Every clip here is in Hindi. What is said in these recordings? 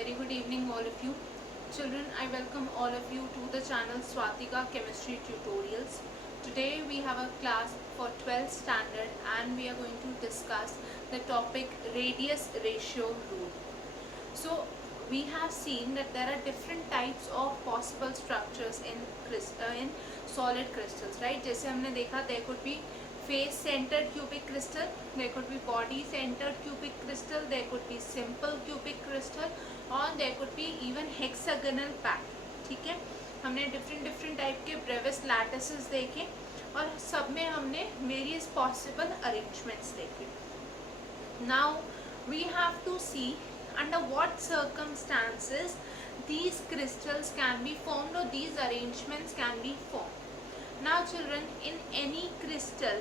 very good evening all of you. Children, I welcome all of you to the channel Swatika Chemistry Tutorials. Today we have a class for 12th standard and we are going to discuss the topic radius ratio rule. So we have seen that there are different types of possible structures in solid crystals, right? जैसे हमने देखा there could be face centered cubic crystal, there could be body centered cubic crystal, there could be simple cubic crystal और there could be even hexagonal pattern. ठीक है, हमने different टाइप के brevis lattices देखे और सब में हमने various possible arrangements देखे. Now we have to see under what circumstances these crystals can be formed or these arrangements can be formed. Now children, in any crystal,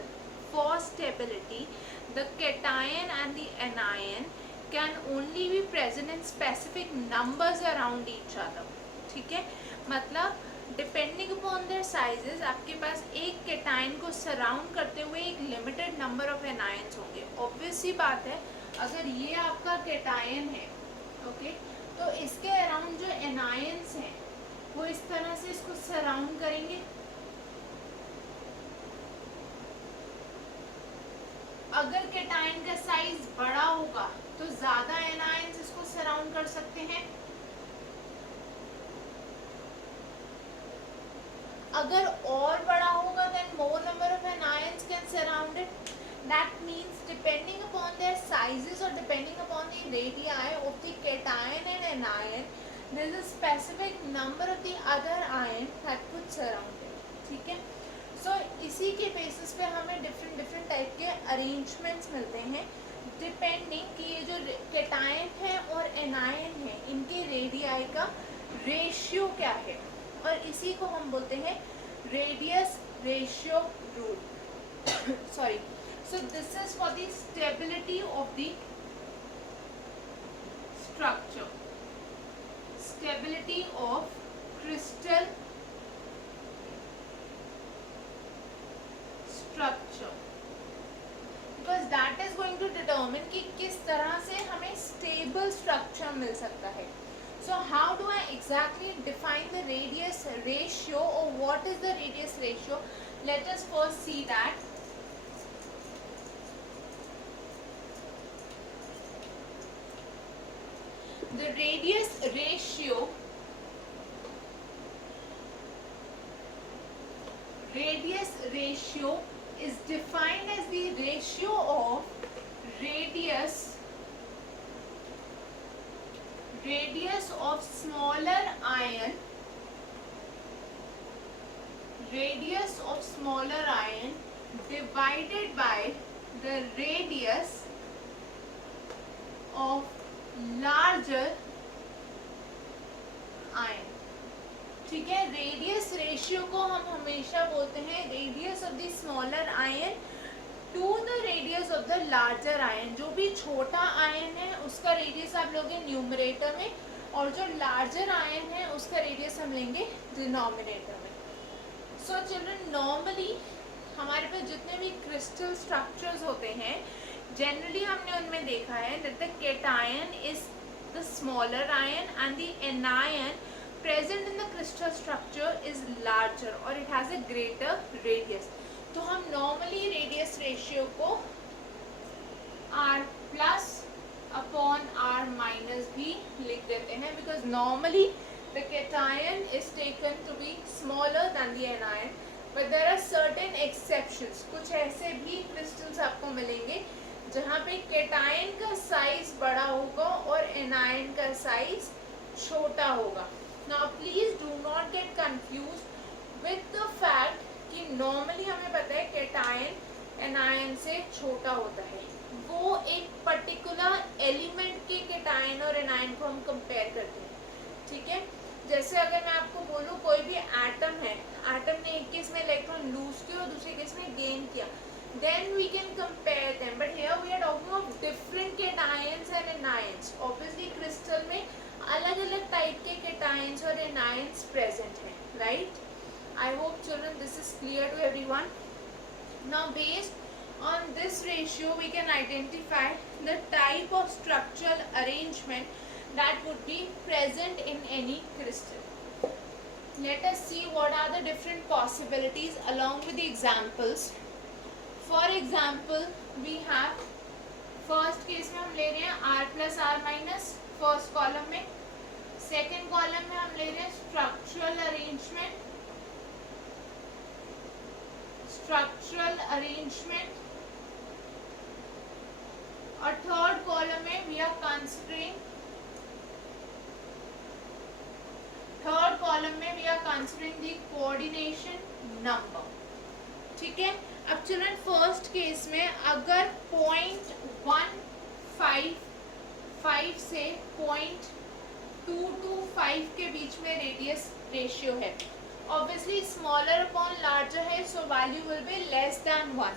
for stability, the cation and the anion can only be present in specific numbers around each other. ठीक है, मतलब डिपेंडिंग अपॉन देयर साइजेस आपके पास एक केटाइन को सराउंड करते हुए एक लिमिटेड नंबर ऑफ एनायंस होंगे. ऑब्वियस सी बात है, अगर ये आपका केटाइन है, ओके, तो इसके अराउंड जो एनायंस हैं वो इस तरह से इसको सराउंड करेंगे. अगर केटाइन का साइज बड़ा होगा तो ज्यादा एनायंस इसको सराउंड कर सकते हैं. अगर और बड़ा होगा then more number of anions can surround it. That means depending upon their sizes or depending upon the radii of the cation and anion, there is a specific number of the other ion that could surround it. ठीक है, सो इसी के बेसिस पे हमें डिफरेंट टाइप के अरेंजमेंट्स मिलते हैं डिपेंडिंग कि ये जो केटायन है और एनायन है इनके रेडियाई का रेशियो क्या है, और इसी को हम बोलते हैं radius ratio rule. Sorry, so this is for the stability of the structure, stability of crystal structure, because that is going to determine कि किस तरह से हमें stable structure मिल सकता है. So how do I exactly define the radius ratio, or what is the radius ratio? Let us first see that. The radius ratio is defined as the ratio of radius of smaller ion divided by the radius of larger ion. ठीक है, रेडियस रेशियो को हम हमेशा बोलते हैं radius of the smaller ion to the radius of the larger ion. जो भी छोटा आयन है उसका रेडियस आप लोगे न्यूमरेटर में, और जो लार्जर आयन है उसका रेडियस हम लेंगे डिनोमिनेटर में. सो चिल्ड्रन, नॉर्मली हमारे पास जितने भी क्रिस्टल स्ट्रक्चर्स होते हैं जनरली हमने उनमें देखा है that the cation is the smaller ion and the anion present in the crystal structure is larger or it has a greater radius. तो हम normally radius ratio को r plus upon r minus भी लिख देते हैं, because normally the cation is taken to be smaller than the anion, but there are certain exceptions. कुछ ऐसे भी crystals आपको मिलेंगे जहाँ पे cation का size बड़ा होगा और anion का size छोटा होगा. Now please do not get confused with the fact कि normally हमें पता है cation anion से छोटा होता है. वो एक particular element के cation और anion को हम compare करते हैं. ठीक है, जैसे अगर मैं आपको बोलूँ कोई भी atom है, atom ने एक केस में इलेक्ट्रॉन लूज किया और दूसरे केस में गेन किया, then we can compare them. But here we are talking of different cations and anions. Obviously crystal में अलग अलग टाइप के केटायंस और एनायंस प्रेजेंट हैं, right. I hope children this is clear to everyone. Now based on this ratio we can identify the type of structural arrangement that would be present in any crystal. Let us see what are the different possibilities along with the examples. For example, we have first case में हम ले रहे हैं r plus r minus first column में, सेकेंड कॉलम में हम ले रहे हैं स्ट्रक्चरल अरेंजमेंट, और थर्ड कॉलम में we are considering the coordination number. ठीक है. अब चिल्ड्रन फर्स्ट केस में अगर 0.155 से 0.225 के बीच में रेडियस रेशियो है, ऑब्वियसली स्मॉलर अपॉन लार्जर है, so value will be less than 1.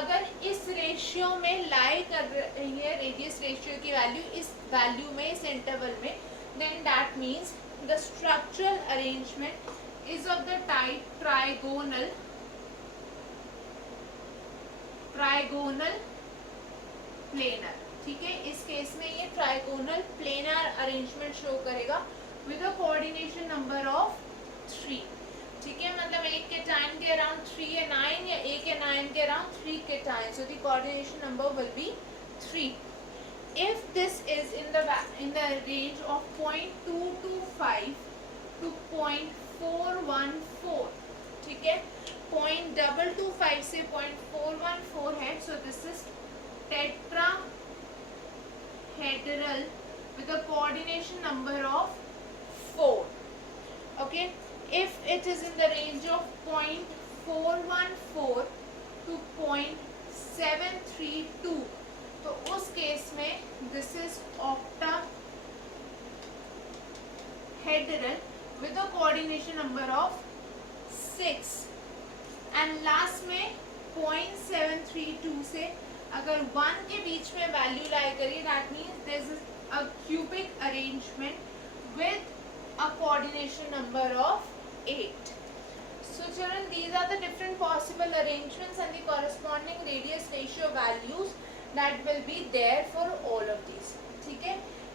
अगर इस रेशियो में लाई कर रही है रेडियस रेशियो की वैल्यू, इस वैल्यू में, इस इंटरवल में, then that means the structural arrangement is of the type trigonal planar. ठीक है. इस केस में ये ट्राइगोनल प्लेनर अरेंजमेंट शो करेगा with a coordination number of 3. ठीक है. मतलब एक केटायन के अराउंड 3 या 9 या एक एनायन के around 3 cation, so the coordination number will be 3. If this is in the range of 0.225 to 0.414, ठीक है. 0.225 से 0.414 है, so this is tetrahedral with a coordination number of 4. Okay. If it is in the range of 0.414 to 0.732, तो उस केस में this is octahedral with a coordination number of 6. And last में 0.732 से अगर 1 के बीच में वैल्यू लाई करिए, that means this is a cubic arrangement with a coordination number of 8. So children, these are the different possible arrangements and the corresponding radius ratio values that will be there for all of these. ठीक है.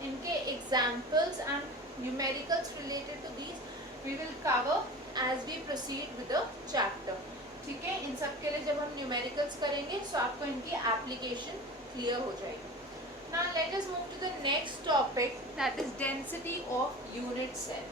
इनके examples and numericals related to these we will cover as we proceed with the chapter. ठीक है. इन सब के लिए जब हम न्यूमेरिकल्स करेंगे तो आपको इनकी एप्लीकेशन क्लियर हो जाएगी. Now let us move to the next topic, that is density of unit cell.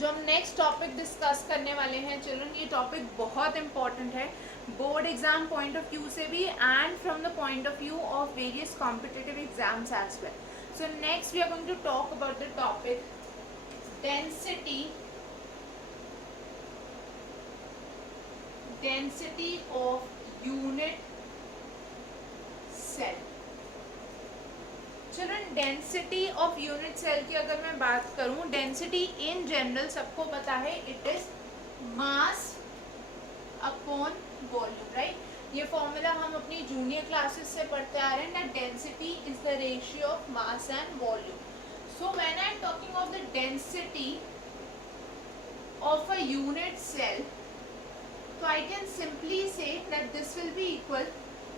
जो हम नेक्स्ट टॉपिक डिस्कस करने वाले हैं चिल्ड्रन, ये टॉपिक बहुत इंपॉर्टेंट है board exam point of view से भी and from the point of view of various competitive exams as well. So next we are going to talk about the topic density of unit cell. Children, density of unit cell की अगर मैं बात करूं, डेंसिटी इन जनरल सबको पता है, it is mass upon volume, right. ये फॉर्मूला हम अपनी जूनियर क्लासेस से पढ़ते आ रहे हैं ना. Density is the ratio of mass and volume. So when I am talking of the density of a unit cell, तो I can simply say that this will be equal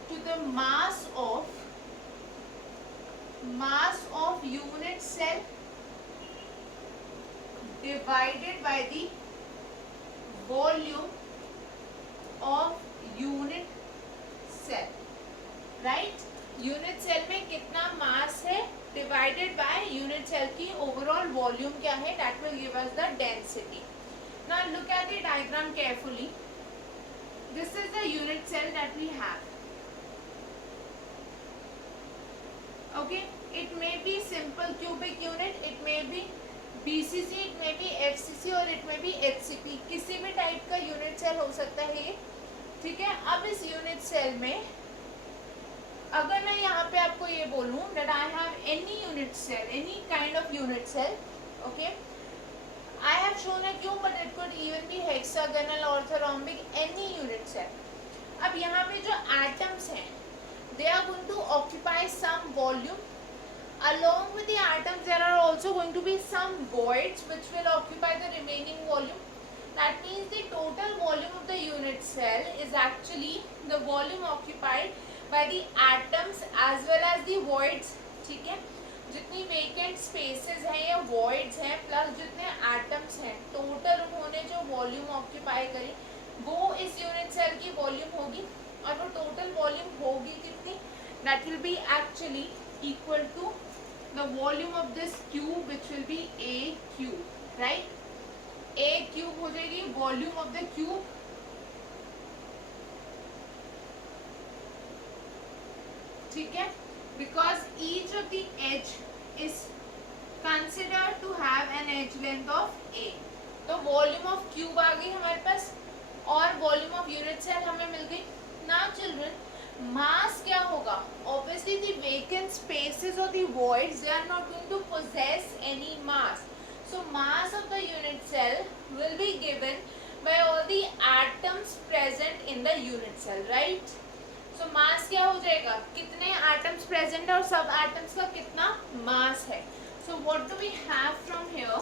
to the mass of unit cell divided by the volume of unit cell, right. Unit cell में कितना मास है डिवाइडेड बाय यूनिट सेल की ओवरऑल वॉल्यूम क्या है, that will give us the density. Now look at the diagram carefully. This is the unit cell that we have. Okay, it may be simple cubic unit, it may be BCC, it may be FCC और it may be HCP. किसी भी टाइप का यूनिट सेल हो सकता है ये. ठीक है. अब इस यूनिट सेल में अगर मैं यहाँ पे आपको ये बोलूँ that I have any unit cell, any kind of unit cell, okay, I have shown a cube but it could even be hexagonal, orthorhombic, any unit cell. अब यहाँ पे जो atoms हैं, they are going to occupy some volume. Along with the atoms there are also also going to be some voids which will occupy the remaining volume. That means the total volume of the unit cell is actually the volume occupied by the atoms as well as the voids. ठीक है, जितनी वेकेंट स्पेसेस हैं या voids हैं प्लस जितने एटम्स हैं, टोटल उन्होंने जो वॉल्यूम ऑक्यूपाई करी वो इस यूनिट सेल की वॉल्यूम होगी. और वो टोटल वॉल्यूम होगी कितनी? That will be actually equal to the volume of this cube which will be a cube. Right, a cube हो जाएगी वॉल्यूम ऑफ द क्यूब. ठीक है, because each of the edge is considered to have an edge length of a. तो वॉल्यूम ऑफ क्यूब आ गई हमारे पास और वॉल्यूम ऑफ यूनिट सेल हमें मिल गई. नाउ चिल्ड्रन, मास क्या होगा? ऑब्वियसली द वेकेंट स्पेसेस और the voids they are not going to possess any mass. So mass of the unit cell will be given by all the atoms present in the unit cell, right? So mass क्या हो जाएगा? कितने atoms present है और सब atoms का कितना mass है. So what do we have from here?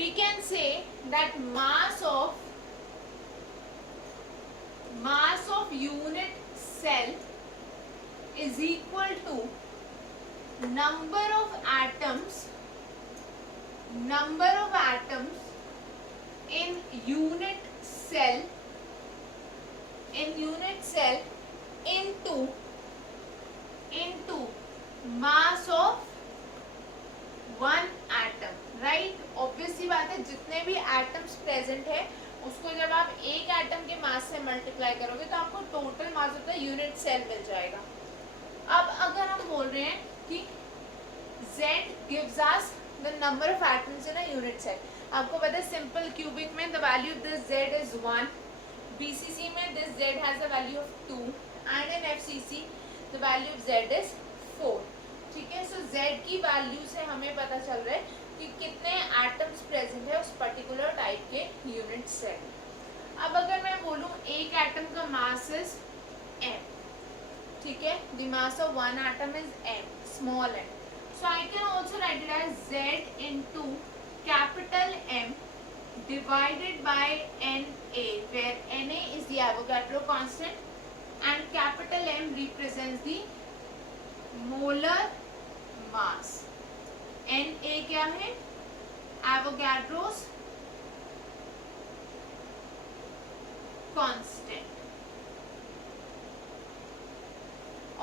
We can say that mass of unit cell is equal to number of atoms in unit cell into mass of one atom. Right, obviously बात है, जितने भी एटम्स प्रेजेंट है उसको जब आप एक एटम के मास से मल्टीप्लाई करोगे तो आपको total mass of the unit cell मिल जाएगा. अब अगर हम बोल रहे हैं कि Z gives us the number of atoms in a unit cell. आपको पता है सिंपल क्यूबिक में the value of this Z is 1, BCC में this Z has a value of 2 and in FCC the value of Z is 4. ठीक है, सो Z की वैल्यू से हमें पता चल रहा है कि कितने एटम्स प्रेजेंट है उस पर्टिकुलर टाइप के यूनिट सेल. अब अगर मैं बोलूँ एक एटम का मास इज m, ठीक है, the mass of one atom is m, small m. So I can also write it as z into capital M divided by Na, where Na is the Avogadro constant and capital M represents the molar mass. Na क्या है? Avogadro's constant.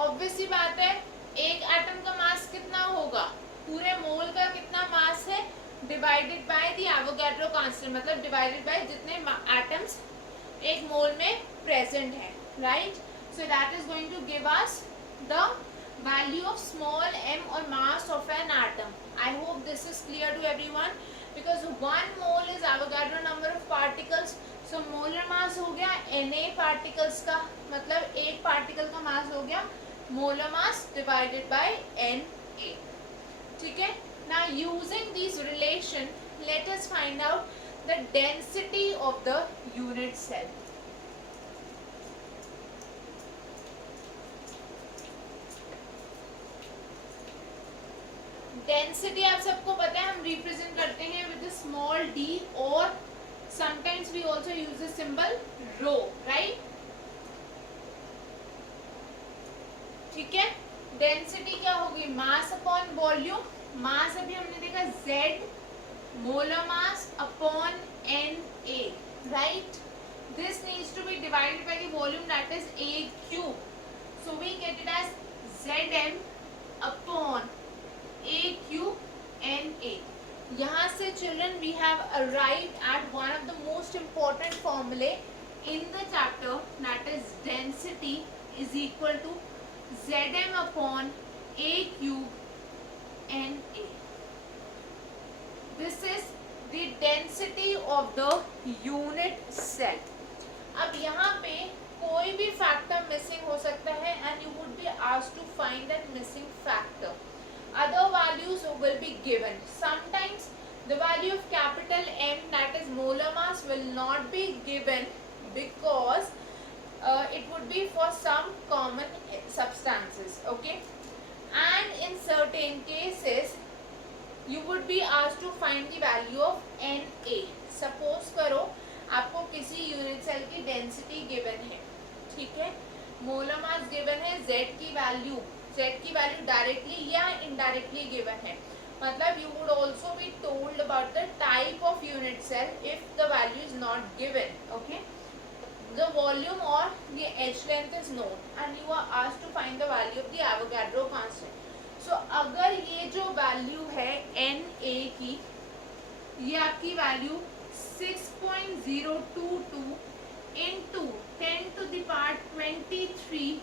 ऑब्वियसली बात है, एक एटम का मास कितना होगा? पूरे मोल का कितना मास है? Divided by the Avogadro constant, मतलब डिवाइडेड बाय जितने एटम्स एक मोल में प्रेजेंट है. Right, so that is going to give us the value of small m or mass of an atom. I hope this is clear to everyone because 1 mole is Avogadro number of particles. So molar mass हो गया Na particles का, मतलब एक पार्टिकल का मास हो गया molar mass divided by Na. ठीक है, now using these relation let us find out the density of the unit cell. Density आप सबको पता है, हम रिप्रेजेंट करते हैं विद स्मॉल d और sometimes we also use the symbol rho. Right, ठीक है, डेंसिटी क्या होगी? Mass upon volume. मास अभी हमने देखा Z molar mass upon Na. Right, this needs to be divided by the volume that is A cube. So we get it as Zm upon A cube Na. यहाँ से children we have arrived at one of the most important formulae in the chapter, that is density is equal to Zm upon A cube Na. This is the density of the unit cell. अब यहाँ पे कोई भी फैक्टर मिसिंग हो सकता है and you would be asked to find that missing factor. Other values will be given. Sometimes the value of capital M, that is molar mass, will not be given because it would be for some common substances. Okay, and in certain cases you would be asked to find the value of Na. Suppose करो आपको किसी यूनिट सेल की डेंसिटी गिवन है, ठीक है, मोलर मास गिवन है, Z की वैल्यू डायरेक्टली या इनडायरेक्टली गिवन है, मतलब you would also be told about the type of unit cell if the value is not given. Okay, the volume or the H length is known and you are asked to find the value of the Avogadro constant. So अगर ये जो वैल्यू है Na की, ये आपकी value 6.022 into 10 to the power 23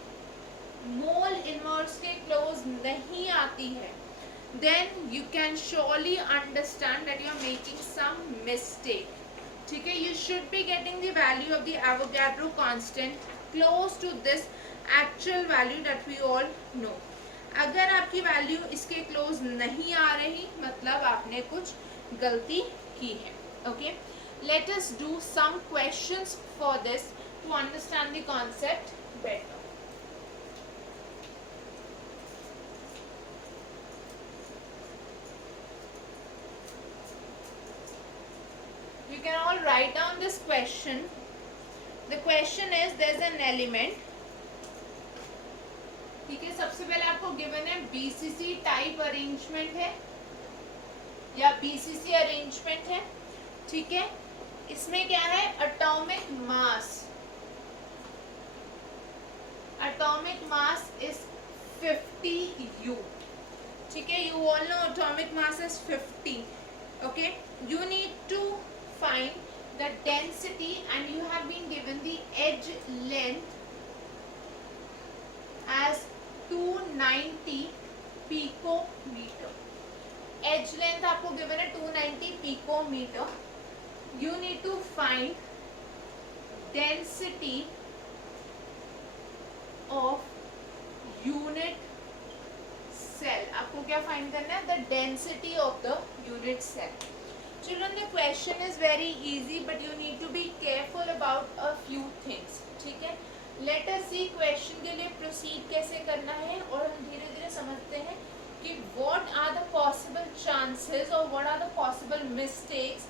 mole inverse के क्लोज नहीं आती है, then you can surely understand that you are making some mistake. ठीक है, you should be getting the value of the Avogadro constant close to this actual value that we all know. अगर आपकी वैल्यू इसके क्लोज नहीं आ रही, मतलब आपने कुछ गलती की है. Okay, let us do some questions for this to understand the concept better. You can all write down this question. The question is, there's an element, ठीक है, सबसे पहले आपको गिवन है बीसीसी टाइप अरेंजमेंट है या बीसीसी अरेंजमेंट है, ठीक है, इसमें क्या है, एटॉमिक मास इज 50 U, ठीक है, you all know atomic mass is 50. Okay, you need to find the density and you have been given the edge length as 290 picometer. Edge length आपको given है 290 picometer. You need to find density of unit cell. आपको क्या find करना है, the density of the unit cell. Children, the question is very easy, but you need to be careful about a few things. ठीक है, let us see question के लिए proceed कैसे करना है और हम धीरे धीरे समझते हैं कि what are the possible chances or what are the possible mistakes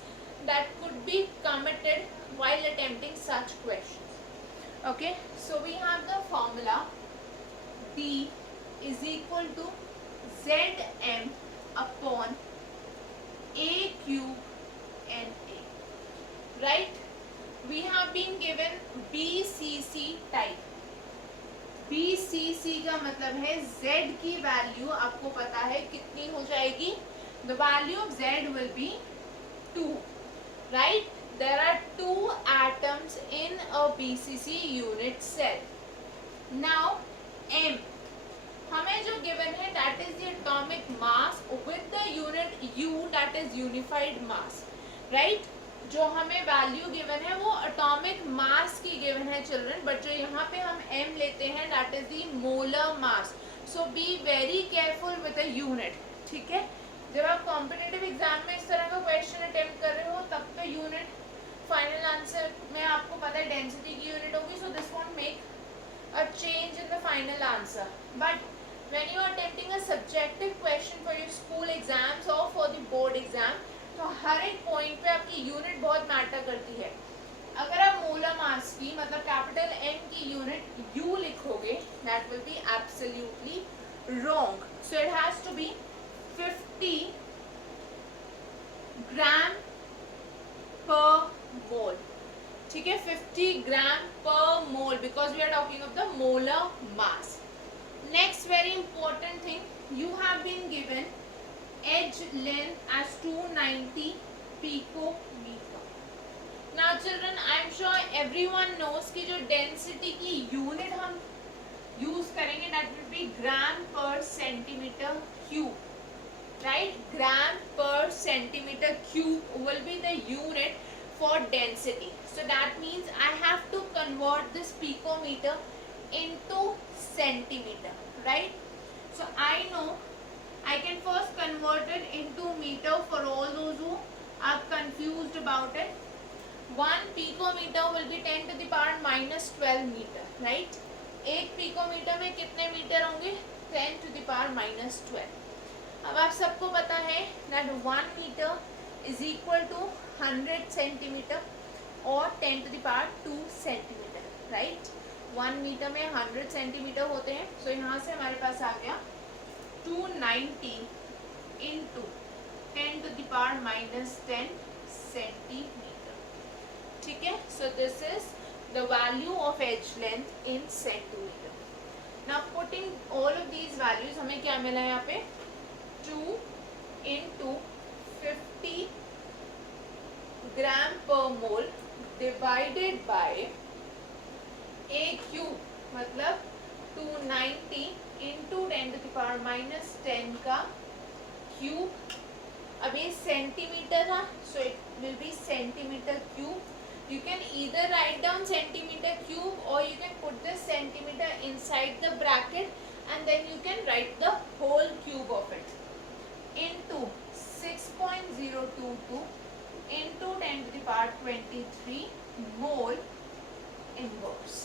that could be committed while attempting such questions. Okay, so we have the formula D is equal to Zm upon A cube Na. Right? We have been given BCC type. BCC का मतलब है Z की वैल्यू आपको पता है कितनी हो जाएगी. The value of Z will be 2. Right? There are 2 atoms in a BCC unit cell. Now M हमें जो given है that is the atomic mass with the unit U, that is unified mass. Right? जो हमें वैल्यू गिवन है वो एटॉमिक मास की गिवन है चिल्ड्रन, बट जो यहाँ पे हम m लेते हैं that is the molar mass. So be very careful with the unit. ठीक है, जब आप कॉम्पिटिटिव एग्जाम में इस तरह का क्वेश्चन अटेम्प्ट कर रहे हो तब तो यूनिट फाइनल आंसर में आपको पता है डेंसिटी की यूनिट होगी, so this won't make a change in the final answer. But when you are attempting a subjective question for your school exams or for the board exam, तो हर एक पॉइंट पे आपकी यूनिट बहुत मैटर करती है. अगर आप मोलर मास की मतलब कैपिटल M की यूनिट U लिखोगे that will be absolutely wrong. So it has to be 50 gram per mole. ठीक है, 50 gram per mole because we are talking of the molar mass. Next very important thing, you have been given edge length as 290 picometer. Now children, I am sure everyone knows कि जो density की unit हम use करेंगे that will be gram per centimeter cube. Right? Gram per centimeter cube will be the unit for density. So that means I have to convert this picometer into centimeter. Right? So I know I can first convert it into meter for all those who are confused about it. 1 picometer will be 10 to the power minus 12 meter. Right. एक पिकोमीटर में कितने मीटर होंगे? 10 to the power -12। अब आप सबको पता है that 1 metre is equal to 100 centimetre और 10 to the power 2 centimetre, right. 1 metre में 100 सेंटीमीटर होते हैं, सो यहाँ से हमारे पास आ गया 290 into 10 to the power -10 centimetre, ठीक है। So this is the value of edge length in centimetre. Now putting all of these values, हमें क्या मिला है यहाँ पे? 2 into 50 gram per mole divided by A cube, मतलब 290 इंटू 10 to the power -10 का क्यूब। अब ये सेंटीमीटर था, so it will be centimetre cube. You can either write down centimeter cube or you can put the centimeter inside the bracket and then you can write the whole cube of it into 6.022 into 10 to the power 23 mole inverse,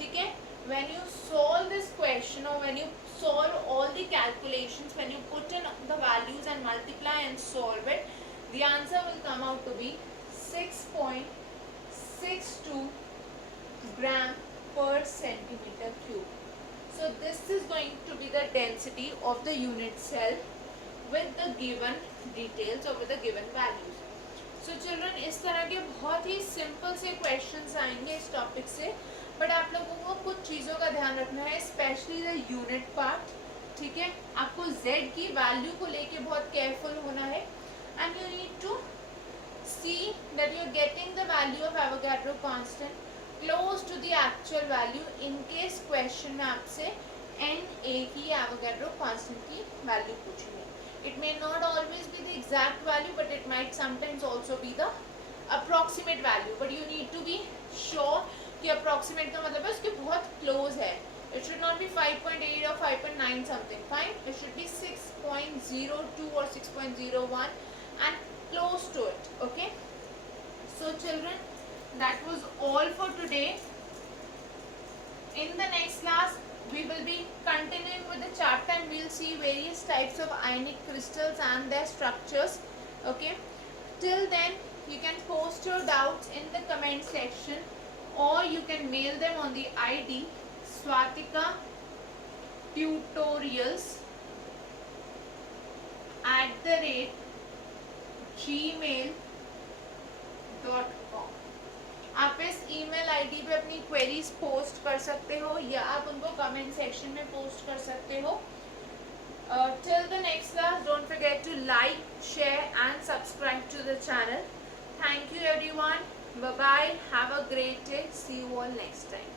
ठीक है। When you solve this question or when you solve all the calculations, when you put in the values and multiply and solve it, the answer will come out to be 6.62 gram per centimeter cube. So this is going to be the density of the unit cell with the given details or with the given values. So children, इस तरह के बहुत ही सिंपल से क्वेश्चंस आएंगे इस टॉपिक से, बट आप लोगों को कुछ चीज़ों का ध्यान रखना है, स्पेशली द यूनिट पार्ट, ठीक है। आपको z की वैल्यू को लेके बहुत केयरफुल होना है and you need to see that you are getting the value of Avogadro constant close to the actual value in case question में आपसे Na की Avogadro constant की value पूछेंगे। It may not always be the exact value, but it might sometimes also be the approximate value, but you need to be sure कि approximate का मतलब है उसके बहुत close है। It should not be 5.8 or 5.9 something, fine, it should be 6.02 or 6.01 and close to it, okay। So children, that was all for today. In the next class we will be continuing with the chapter and we'll see various types of ionic crystals and their structures, okay। Till then you can post your doubts in the comment section or you can mail them on the ID Swatika tutorials@gmail.com। आप इस ईमेल आईडी पे अपनी क्वेरीज पोस्ट कर सकते हो या आप उनको कमेंट सेक्शन में पोस्ट कर सकते हो। Till the next class, don't forget to like, share and subscribe to the channel. Thank you everyone. Bye bye. Have a great day. See you all next time.